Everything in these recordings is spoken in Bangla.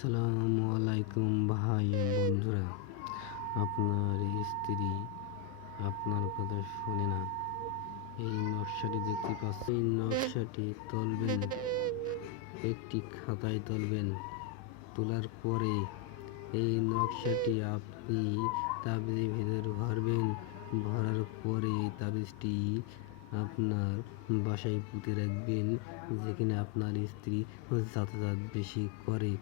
আসসালামু আলাইকুম ভাই বন্ধুরা। আপনার স্ত্রী আপনার কথা শোনে না। এই নকশাটি দেখতে পাচ্ছেন। এই নকশাটি তুলবেন, একটি খাতায় তুলবেন। তোলার পরে এই নকশাটি আপনি তাবিজের ভিতরে ভরবেন। ভরার পরে তাবিজটি আপনার বাসায় পুঁতে রাখবেন, যেখানে আপনার স্ত্রী যাতায়াত বেশি করে।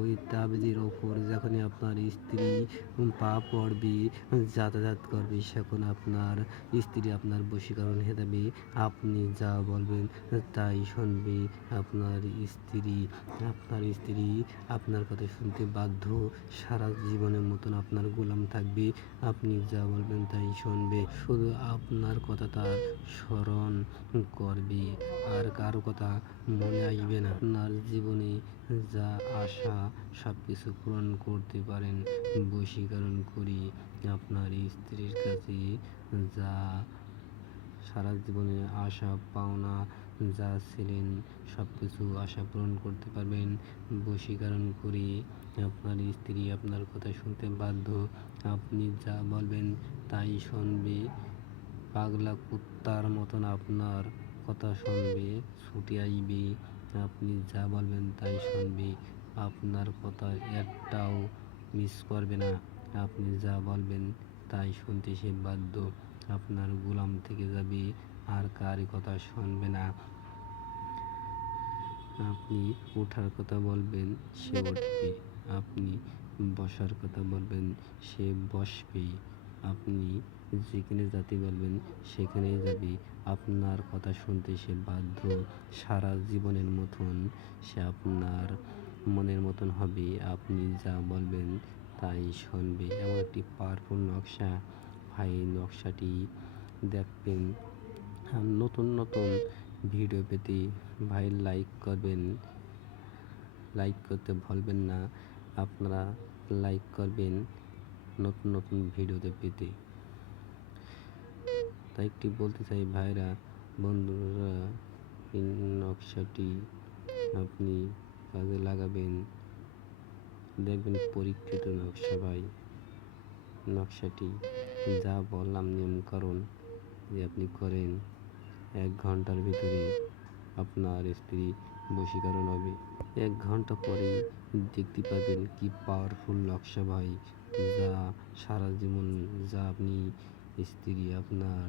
ওই তাবিজের ওপর যখনই আপনার স্ত্রী পা পড়বে, যাতায়াত করবে, সেখন আপনার স্ত্রী আপনার বশীকরণ হয়ে যাবে। আপনি যা বলবেন তাই শুনবে। আপনার স্ত্রী আপনার কথা শুনতে বাধ্য। সারা জীবনের মতন আপনার গোলাম থাকবে। আপনি যা বলবেন তাই শুনবে। শুধু আপনার কথা তার স্মরণ করবে, আর কারো কথা মনে আসবে না। আপনার জীবনে যা আশা সব কিছু পূরণ করতে পারেন বশীকরণ করি। আপনার স্ত্রীর কাছে যা সারা জীবনে আশা পাওনা যা ছিলেন সব কিছু আশা পূরণ করতে পারবেন বশীকরণ করে। আপনার স্ত্রী আপনার কথা শুনতে বাধ্য। আপনি যা বলবেন তাই শুনবে। পাগলা কুত্তার মতন আপনার কথা শুনবে, ছুটে আসবে। আপনি যা বলবেন তাই শুনবে। আপনার কথা একটাও মিস করবে না। আপনি যা বলবেন তাই শুনতে সে বাধ্য। আপনার গোলাম থেকে যাবে, আর কারো কথা শুনবে না। আপনি ওঠার কথা বলবেন, সে উঠবে। আপনি বসার কথা বলবেন, সে বসবে। আপনি যেখানে যেতে বলবেন সেখানেই যাবে। আপনার কথা শুনতে সে বাধ্য। সারা জীবনের মতন সে আপনার মনের মতন হবে। আপনি যা বলবেন তাই শুনবে। এমন একটি পাওয়ারফুল নকশা ভাই। নকশাটি দেখবেন। নতুন নতুন ভিডিও পেতে ভাই লাইক করবেন, লাইক করতে ভুলবেন না। আপনারা লাইক করবেন নতুন নতুন ভিডিওতে পেতে। তাই একটি বলতে চাই ভাইরা, বন্ধুরা, এই নকশাটি আপনি কাজে লাগাবেন, দেখবেন পরীক্ষিত নকশা ভাই। নকশাটি যা বললাম নিয়মকানুন যে আপনি করেন, 1 ঘন্টার ভিতরে আপনার স্ত্রী বশীকরণ হবে। 1 ঘন্টা পরে দেখতে পাবেন কি পাওয়ারফুল নকশা ভাই। যা সারা জীবন যা আপনি স্ত্রী আপনার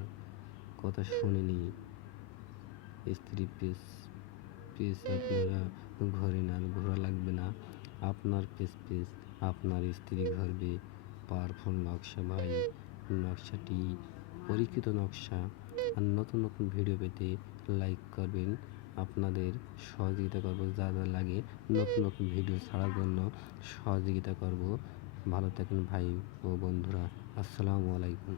কথা শোনেনি, স্ত্রী পেস আপনারা ঘরে না ঘোরা লাগবে না। আপনার পেস আপনার স্ত্রী ঘরবে। পাওয়ারফুল নকশা ভাই। নকশাটি পরীক্ষিত নকশা। আর নতুন নতুন ভিডিও পেতে লাইক করবেন। আপনাদের সহযোগিতা করব, যা যা লাগে নতুন নতুন ভিডিও ছাড়ার জন্য সহযোগিতা করব। ভালো থাকেন ভাই ও বন্ধুরা। আসসালামু আলাইকুম।